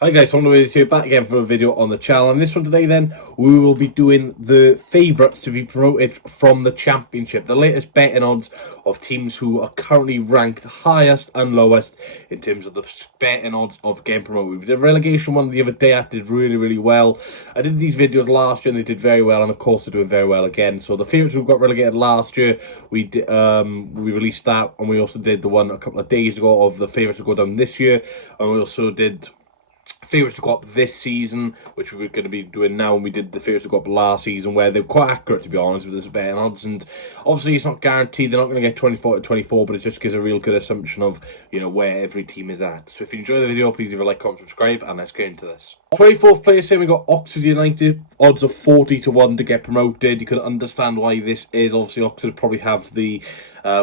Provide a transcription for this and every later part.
Hi guys, Honda here, back again for a video on the channel. And this one today then, we will be doing the favourites to be promoted from the Championship. The latest betting odds of teams who are currently ranked highest and lowest in terms of the betting odds of getting promoted. We did a relegation one the other day, I did really well. I did these videos last year and they did very well, and of course they're doing very well again. So the favourites who got relegated last year, we released that, and we also did the one a couple of days ago of the favourites who go down this year, and we also did favourites to go up this season, which we were going to be doing now, and we did the favourites to go up last season, where they were quite accurate, to be honest, with this betting odds. And obviously it's not guaranteed they're not going to get 24 to 24, but it just gives a real good assumption of, you know, where every team is at. So if you enjoy the video, please leave a like, comment, subscribe, and let's get into this. 24th place here, we got Oxford United, odds of 40 to 1 to get promoted. You can understand why this is. Obviously Oxford probably have the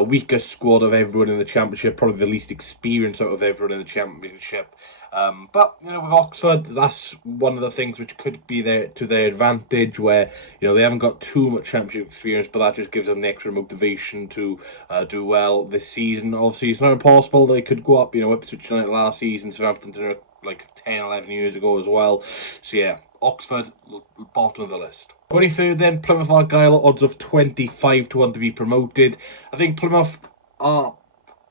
weakest squad of everyone in the Championship, probably the least experience out of everyone in the Championship. But you know, with Oxford, that's one of the things which could be to their advantage, where you know they haven't got too much Championship experience, but that just gives them the extra motivation to do well this season. Obviously, it's not impossible they could go up. You know, Ipswich United last season, Southampton did it like 10, 11 years ago as well. So yeah, Oxford bottom of the list. 23rd then, Plymouth Argyle, odds of 25 to 1 to be promoted. I think Plymouth are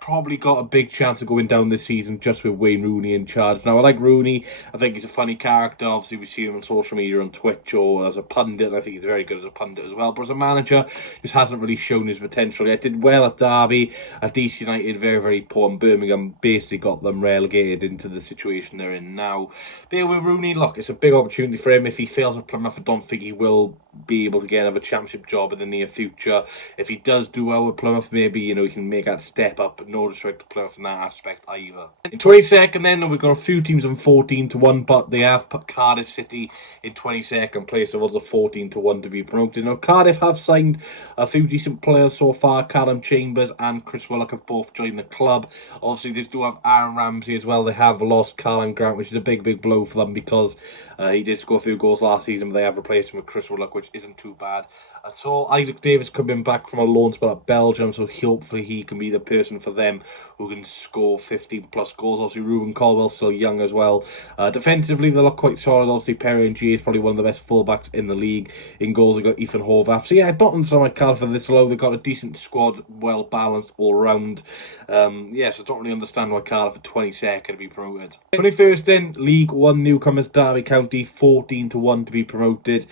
probably got a big chance of going down this season just with Wayne Rooney in charge. Now, I like Rooney. I think he's a funny character. Obviously, we see him on social media, on Twitch, or as a pundit, and I think he's very good as a pundit as well. But as a manager, just hasn't really shown his potential yet. Did well at Derby, at DC United, very poor. And Birmingham basically got them relegated into the situation they're in now. But yeah, with Rooney, look, it's a big opportunity for him. If he fails at Plymouth, I don't think he will be able to get another Championship job in the near future. If he does do well with Plymouth, maybe, you know, he can make that step up. No disrespect to Plymouth in that aspect either. In 22nd then, we've got a few teams on 14 to 1, but they have put Cardiff City in 22nd place of odds of 14 to 1 to be promoted. Now, Cardiff have signed a few decent players so far. Callum Chambers and Chris Willock have both joined the club. Obviously, they do have Aaron Ramsey as well. They have lost Carlin Grant, which is a big blow for them, because he did score a few goals last season, but they have replaced him with Chris Willock, which isn't too bad. And so Isaac Davis coming back from a loan spell at Belgium, so hopefully he can be the person for them who can score 15 plus goals. Obviously, Ruben Caldwell's still young as well. Defensively, they look quite solid. Obviously, Perry and G is probably one of the best fullbacks in the league. In goals, they've got Ethan Horvath. So yeah, I don't understand why Cardiff are this low. They've got a decent squad, well balanced all round. Yeah, so I don't really understand why Cardiff are 22nd to be promoted. 21st in League One newcomers, Derby County, 14 to 1 to be promoted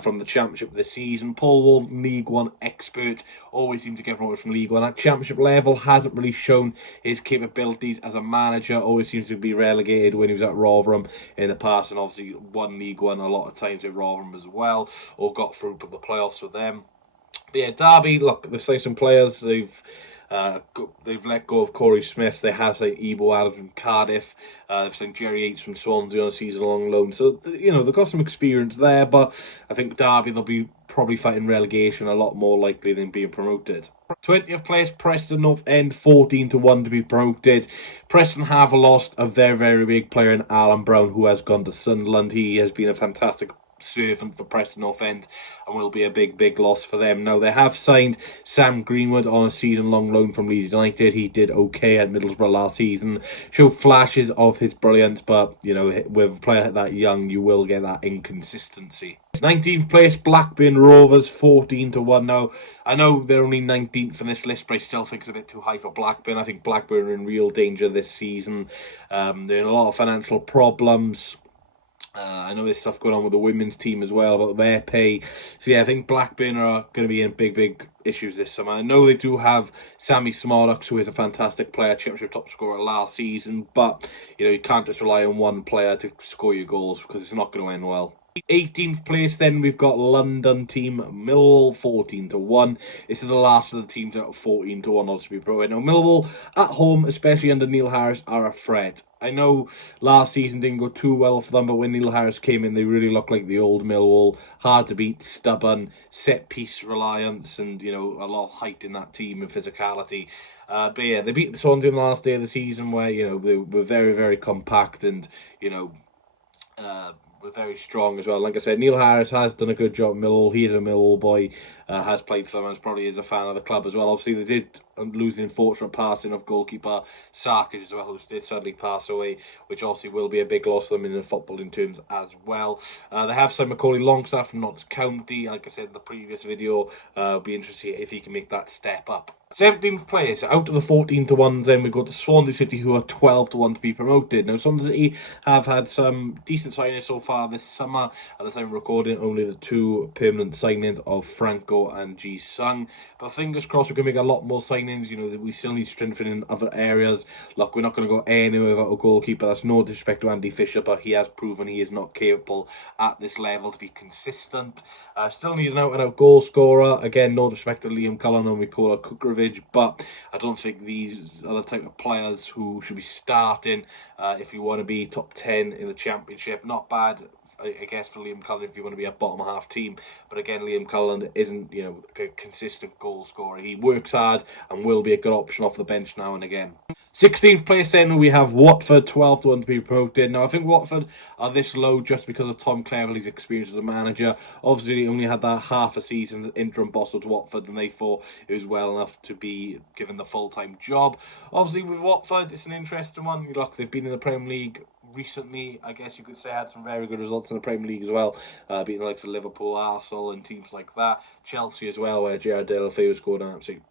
from the Championship this season. Paul Wall, League One expert, always seems to get promoted from League One. At Championship level, hasn't really shown his capabilities as a manager. Always seems to be relegated when he was at Rotherham in the past, and obviously won League One a lot of times at Rotherham as well, or got through the playoffs with them. But yeah, Derby, look, they've signed some players. They've let go of Corey Smith. They have signed Ebo Adams from Cardiff. They've signed Jerry Yates from Swansea on a season-long loan. So, you know, they've got some experience there, but I think Derby, they'll be probably fighting relegation a lot more likely than being promoted. 20th place, Preston North End, 14 to 1 to be promoted. Preston have lost a very big player in Alan Brown, who has gone to Sunderland. He has been a fantastic servant for Preston North End and will be a big loss for them. Now, they have signed Sam Greenwood on a season-long loan from Leeds United. He did okay at Middlesbrough last season, showed flashes of his brilliance, but you know, with a player that young, you will get that inconsistency. 19th place, Blackburn Rovers, 14 to 1. Now, I know they're only 19th in this list, but I still think it's a bit too high for Blackburn. I think Blackburn are in real danger this season. They're in a lot of financial problems. I know there's stuff going on with the women's team as well about their pay. So yeah, I think Blackburn are going to be in big issues this summer. I know they do have Sammy Smardox, who is a fantastic player, Championship top scorer last season, but you know, you can't just rely on one player to score your goals, because it's not going to end well. 18th place then, we've got London team Millwall, 14 to 1. This is the last of the teams that are 14 to 1 odds to be promoted. Now, Millwall at home, especially under Neil Harris, are a threat. I know last season didn't go too well for them, but when Neil Harris came in, they really looked like the old Millwall. Hard to beat, stubborn, set-piece reliance, and, you know, a lot of height in that team and physicality. But yeah, they beat Swans in the last day of the season, where, you know, they were very compact and, you know, We're very strong as well. Like I said, Neil Harris has done a good job at Millwall. He is a Millwall boy, has played for them, and probably is a fan of the club as well. Obviously, they did lose the unfortunate passing of goalkeeper Sarkic as well, who did sadly pass away, which obviously will be a big loss to them in the footballing terms as well. They have signed Macaulay Longstaff from Notts County. Like I said in the previous video, be interested if he can make that step up. 17th place, out of the 14 to 1s, then we go to Swansea City, who are 12 to 1 to be promoted. Now, Swansea City have had some decent signings so far this summer. At the time of recording, only the 2 permanent signings of Franco and Ji Sung. But fingers crossed we can make a lot more signings. You know, we still need strengthening in other areas. Look, we're not going to go anywhere without a goalkeeper. That's no disrespect to Andy Fisher, but he has proven he is not capable at this level to be consistent. Still needs an out-and-out goal scorer. Again, no disrespect to Liam Cullen and Mikola Kukrovic, but I don't think these are the type of players who should be starting if you want to be top 10 in the Championship. Not bad, I guess, for Liam Cullen if you want to be a bottom half team. But again, Liam Cullen isn't, you know, a consistent goal scorer. He works hard and will be a good option off the bench now and again. 16th place then, we have Watford, 12 to 1 to be promoted. Now, I think Watford are this low just because of Tom Cleverley's experience as a manager. Obviously, he only had that half a season as interim boss at Watford, and they thought it was well enough to be given the full-time job. Obviously, with Watford, it's an interesting one. Look, they've been in the Premier League recently. I guess you could say had some very good results in the Premier League as well, beating the likes of Liverpool, Arsenal, and teams like that. Chelsea as well, where Gerard Deulofeu scored an absolute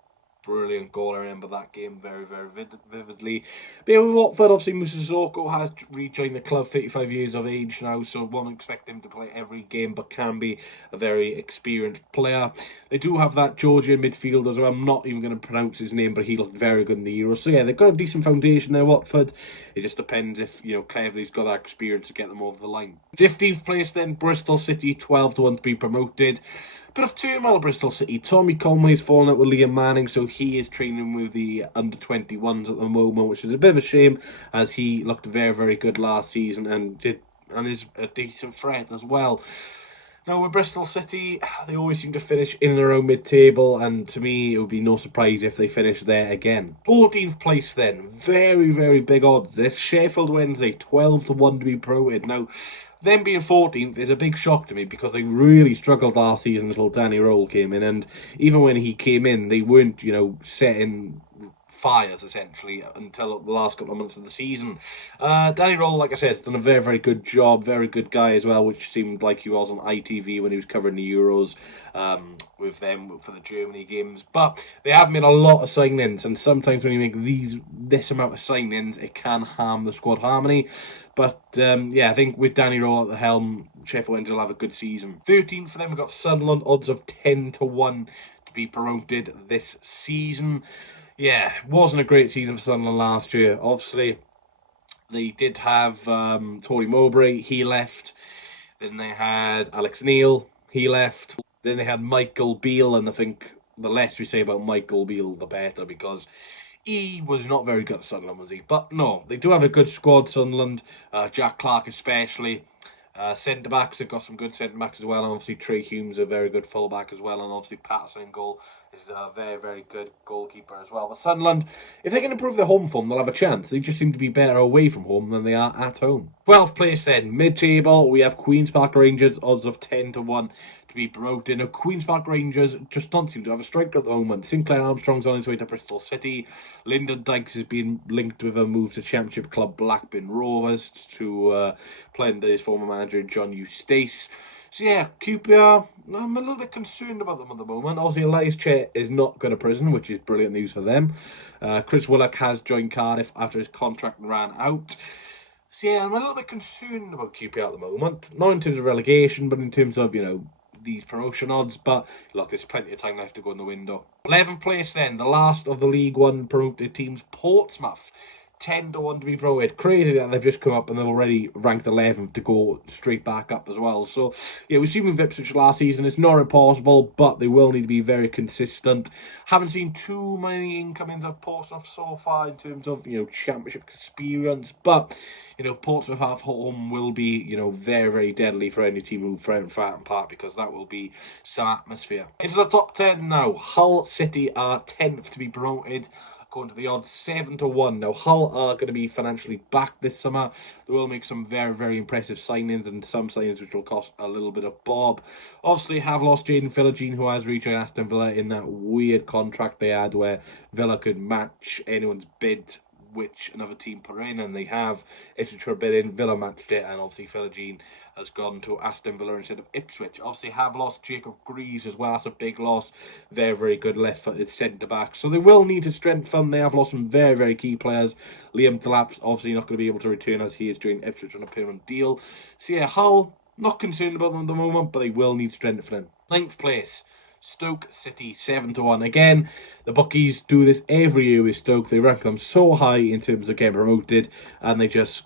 brilliant goal. I remember that game very, very vividly. But yeah, with Watford, obviously Moussa Sissoko has rejoined the club, 35 years of age now, so won't expect him to play every game, but can be a very experienced player. They do have that Georgian midfielder as well. I'm not even going to pronounce his name, but he looked very good in the Euros. So yeah, they've got a decent foundation there, Watford. It just depends if, you know, Cleverley's got that experience to get them over the line. 15th place then, Bristol City, 12 to 1 to be promoted. Bit of turmoil at Bristol City. Tommy Conway's fallen out with Liam Manning, so he is training with the under-21s at the moment, which is a bit of a shame, as he looked very, very good last season and is a decent threat as well. Now, with Bristol City, they always seem to finish in and around mid-table, and to me, it would be no surprise if they finish there again. 14th place then. Very, very big odds. This Sheffield Wednesday, 12 to 1 to be promoted. Now, them being 14th is a big shock to me because they really struggled last season until Danny Rowell came in, and even when he came in, they weren't, you know, setting fires essentially until the last couple of months of the season. Danny Rowell, like I said, has done a very, very good job, very good guy as well, which seemed like he was on ITV when he was covering the Euros with them for the Germany games. But they have made a lot of signings, and sometimes when you make this amount of signings, it can harm the squad harmony. But yeah, I think with Danny Rowell at the helm, Sheffield Wednesday will have a good season. 13th for them, we've got Sunderland, odds of 10 to 1 to be promoted this season. Yeah, it wasn't a great season for Sunderland last year. Obviously, they did have Tory Mowbray, he left. Then they had Alex Neil, he left. Then they had Michael Beale, and I think the less we say about Michael Beale, the better, because he was not very good at Sunderland, was he? But no, they do have a good squad, Sunderland. Jack Clark especially. Centre-backs, they've got some good centre-backs as well, and obviously Trey Hume's a very good full-back as well, and obviously Patterson in goal is a very, very good goalkeeper as well. But Sunderland, if they can improve their home form, they'll have a chance. They just seem to be better away from home than they are at home. 12th place then, mid-table, we have Queen's Park Rangers, odds of 10 to 1 to be promoted. Now, Queen's Park Rangers just don't seem to have a striker at the moment. Sinclair Armstrong's on his way to Bristol City. Lyndon Dykes has been linked with a move to Championship club Blackburn Rovers to play under his former manager John Eustace. So yeah, QPR, I'm a little bit concerned about them at the moment. Obviously, Elias Chair is not going to prison, which is brilliant news for them. Chris Willock has joined Cardiff after his contract ran out. So yeah, I'm a little bit concerned about QPR at the moment. Not in terms of relegation, but in terms of, you know, these promotion odds. But look, there's plenty of time left to go in the window. 11th place then, the last of the League One promoted teams, Portsmouth. 10 to 1 to be promoted. Crazy that they've just come up and they've already ranked 11th to go straight back up as well. So, yeah, we've seen with Ipswich last season, it's not impossible, but they will need to be very consistent. Haven't seen too many incomings of Portsmouth so far in terms of, you know, Championship experience, but, you know, Portsmouth at home will be, you know, very, very deadly for any team who Fratton Park, because that will be some atmosphere. Into the top 10 now. Hull City are 10th to be promoted. going to the odds 7-1. Now, Hull are going to be financially back this summer. They will make some very, very impressive signings, and some signings which will cost a little bit of bob. Obviously, have lost Jaden Philogene, who has rejoined Aston Villa in that weird contract they had where Villa could match anyone's bid which another team put in, and they have. Ipswich were bid in, Villa matched it, and obviously Philogene has gone to Aston Villa instead of Ipswich. Obviously have lost Jacob Greaves as well. That's a big loss. Very, very good left-footed centre-back. So they will need to strengthen. They have lost some very, very key players. Liam Delap's obviously not going to be able to return as he is joining Ipswich on a permanent deal. So yeah, Hull, not concerned about them at the moment, but they will need strengthening. 9th place, Stoke City 7-1. Again, the bookies do this every year with Stoke. They rank them so high in terms of getting promoted, and they just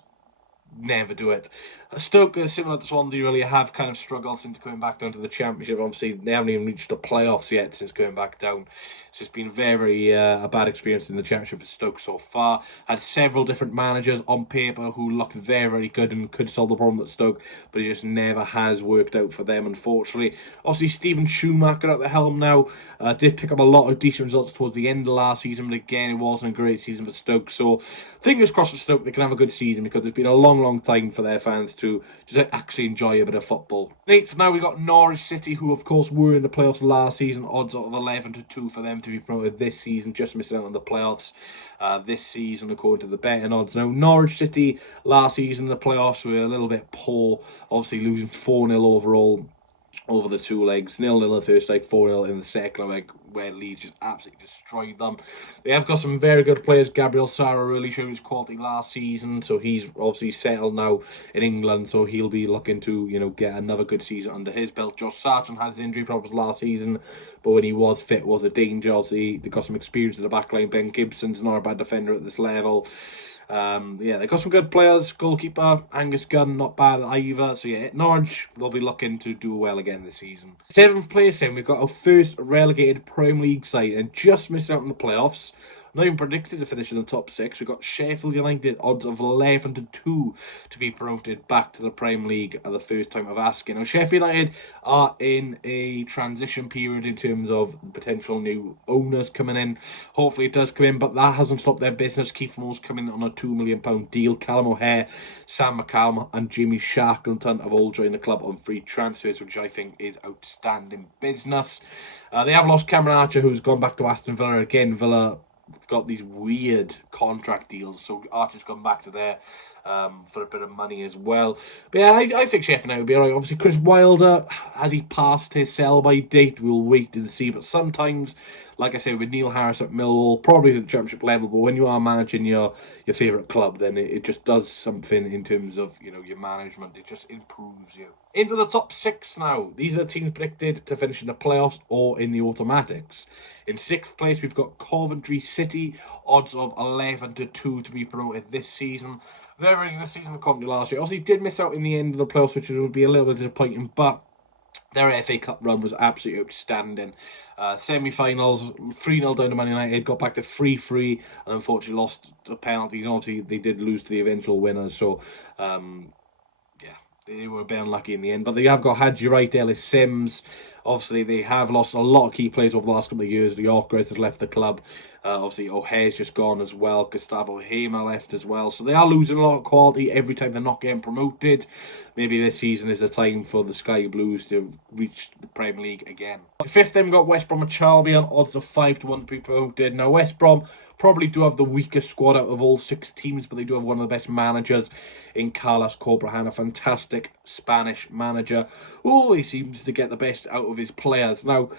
never do it. Stoke, similar to Swans, really have kind of struggled since coming back down to the Championship. Obviously, they haven't even reached the playoffs yet since going back down. So it's been very a bad experience in the Championship for Stoke so far. Had several different managers on paper who looked very, very good and could solve the problem at Stoke, but it just never has worked out for them, unfortunately. Obviously, Stephen Schumacher at the helm now did pick up a lot of decent results towards the end of last season, but again, it wasn't a great season for Stoke. So fingers crossed for Stoke, they can have a good season, because it's been a long, long time for their fans to just actually enjoy a bit of football. 8th now, we got Norwich City, who of course were in the playoffs last season. Odds of 11-2 for them to be promoted this season, just missing out on the playoffs this season according to the betting odds. Now, Norwich City last season, the playoffs were a little bit poor, obviously losing 4-0 overall over the two legs, 0-0 in the first leg, 4-0 in the second leg, where Leeds just absolutely destroyed them. They have got some very good players. Gabriel Sara really showed his quality last season, so he's obviously settled now in England, so he'll be looking to, get another good season under his belt. Josh Sargent had his injury problems last season, but when he was fit, was a danger. Obviously, they got some experience in the back line. Ben Gibson's not a bad defender at this level. They got some good players. Goalkeeper Angus Gunn, not bad either. So yeah, Norwich will be looking to do well again this season. 7th place in, we've got our first relegated Premier League side and just missed out on the playoffs. Not even predicted to finish in the top 6. We've got Sheffield United, odds of 11-2 to be promoted back to the Premier League at the first time of asking. Now, Sheffield United are in a transition period in terms of potential new owners coming in. Hopefully it does come in, but that hasn't stopped their business. Keith Moore's coming on a £2 million deal. Callum O'Hare, Sam McCallum and Jamie Shackleton have all joined the club on free transfers, which I think is outstanding business. They have lost Cameron Archer, who's gone back to Aston Villa. Again, Villa got these weird contract deals, so Archer's gone back to there for a bit of money as well. But yeah, I think Sheffield United will be alright. Obviously, Chris Wilder, has he passed his sell-by date? We'll wait and see. But sometimes, like I said, with Neil Harris at Millwall, probably at the Championship level, but when you are managing your favourite club, then it just does something in terms of, your management. It just improves you. Into the top 6 now. These are the teams predicted to finish in the playoffs or in the automatics. In 6th place, we've got Coventry City, odds of 11-2 to be promoted this season. Very good season for Coventry last year. Obviously, did miss out in the end of the playoffs, which would be a little bit disappointing, but their FA Cup run was absolutely outstanding. Semi-finals, 3-0 down to Man United, got back to 3-3, and unfortunately lost the penalties. Obviously, they did lose to the eventual winners, so they were a bit unlucky in the end. But they have got Hadji Wright, Ellis Sims. Obviously, they have lost a lot of key players over the last couple of years. The Yorkers has left the club. Obviously, O'Hare's just gone as well. Gustavo Hema left as well. So they are losing a lot of quality every time they're not getting promoted. Maybe this season is a time for the Sky Blues to reach the Premier League again. 5th, then we've got West Bromwich Albion, odds of 5-1 to be promoted. Now, West Brom probably do have the weakest squad out of all 6 teams, but they do have one of the best managers in Carlos Corberán, a fantastic Spanish manager who always seems to get the best out of his players. Now,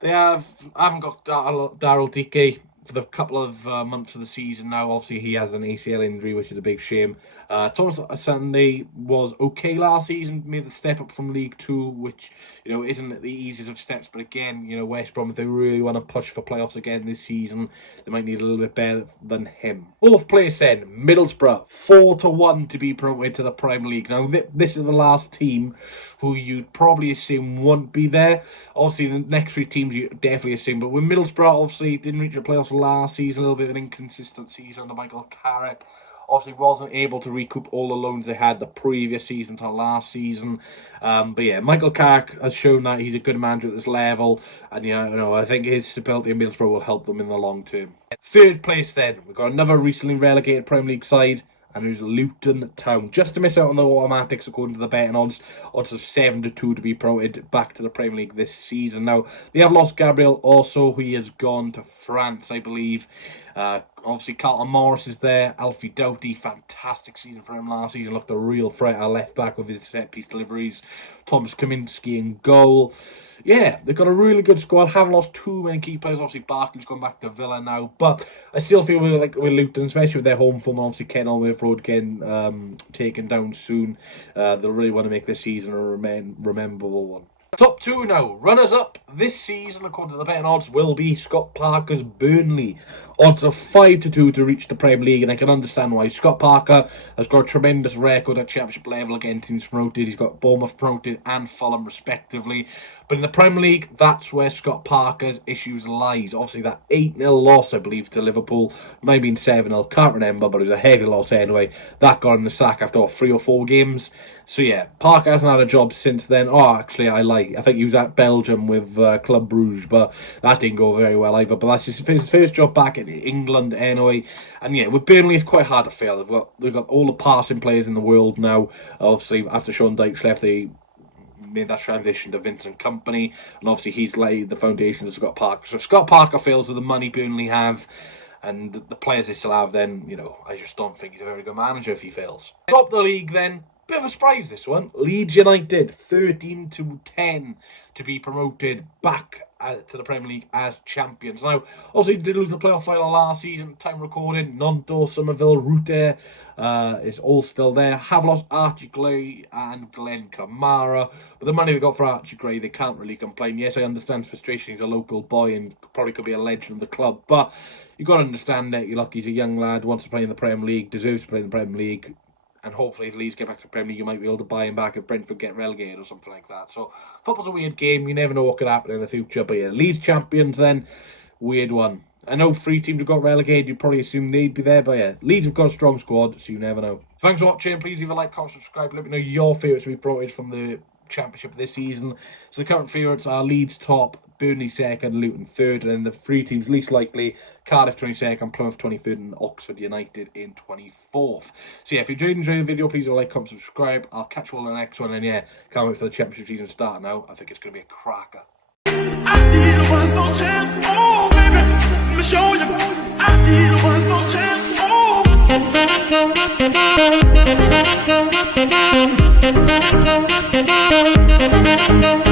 they haven't got Daryl Dike for the couple of months of the season now. Obviously, he has an ACL injury, which is a big shame. Thomas Sunday was okay last season, made the step up from League 2, which, isn't the easiest of steps. But again, West Brom, if they really want to push for playoffs again this season, they might need a little bit better than him. 4th place then, Middlesbrough, 4-1 to be promoted to the Premier League. Now, this is the last team who you'd probably assume won't be there. Obviously, the next 3 teams you definitely assume, but with Middlesbrough, obviously, didn't reach the playoffs last season, a little bit of an inconsistent season under Michael Carrick. Obviously wasn't able to recoup all the loans they had the previous season to last season. But yeah, Michael Carrick has shown that he's a good manager at this level, and I think his stability in Middlesbrough will help them in the long term. Third place then, we've got another recently relegated Premier League side, and who's Luton Town. Just to miss out on the automatics according to the betting odds of 7-2 to be promoted back to the Premier League this season. Now, they have lost Gabriel also, he has gone to France, I believe. Obviously, Carlton Morris is there. Alfie Doughty, fantastic season for him last season. Looked a real threat at left back with his set-piece deliveries. Thomas Kaminski in goal. Yeah, they've got a really good squad. Haven't lost too many key players. Obviously, Barkley's gone back to Villa now. But I still feel with Luton, especially with their home form, obviously Kenilworth Road getting taken down soon. They'll really want to make this season a rememberable one. Top two now. Runners-up this season, according to the betting odds, will be Scott Parker's Burnley. Odds of 5-2 to reach the Premier League, and I can understand why. Scott Parker has got a tremendous record at Championship level again. Teams promoted. He's got Bournemouth promoted and Fulham respectively. But in the Premier League, that's where Scott Parker's issues lies. Obviously, that 8-0 loss, I believe, to Liverpool, might have been 7-0, can't remember, but it was a heavy loss anyway. That got him the sack after 3 or 4 games. So yeah, Parker hasn't had a job since then. Oh, actually, I lie. I think he was at Belgium with Club Brugge, but that didn't go very well either. But that's his first job back in England anyway. And yeah, with Burnley, it's quite hard to fail. They've got all the passing players in the world now. Obviously, after Sean Dyche left, they made that transition to Vincent Kompany, and obviously he's laid the foundations of Scott Parker. So if Scott Parker fails with the money Burnley have and the players they still have, then I just don't think he's a very good manager if he fails. Top of the league then, bit of a surprise this one. Leeds United 13-10 to be promoted back to the Premier League as champions. Now, obviously did lose the playoff final last season, time recording. Nonto, Somerville, Rute is all still there. Have lost Archie Gray and Glenn Kamara, but the money they got for Archie Gray, they can't really complain. Yes, I understand frustration. He's a local boy and probably could be a legend of the club, but you've got to understand that he's a young lad, wants to play in the Premier League, deserves to play in the Premier League. And hopefully if Leeds get back to the Premier League, you might be able to buy him back if Brentford get relegated or something like that. So football's a weird game. You never know what could happen in the future. But yeah, Leeds champions then, weird one. I know 3 teams have got relegated. You probably assume they'd be there. But yeah, Leeds have got a strong squad, so you never know. Thanks for watching. Please leave a like, comment, subscribe. Let me know your favourites to be promoted from the Championship this season. So the current favourites are Leeds top, Burnley second, Luton third, and then the 3 teams least likely: Cardiff 22nd, Plymouth 23rd, and Oxford United in 24th. So yeah, if you did enjoy the video, please like, comment, subscribe. I'll catch you all in the next one, and yeah, can't wait for the Championship season to start now. I think it's going to be a cracker. I need a one more chance, oh baby, let me show you. I need a one more chance, oh.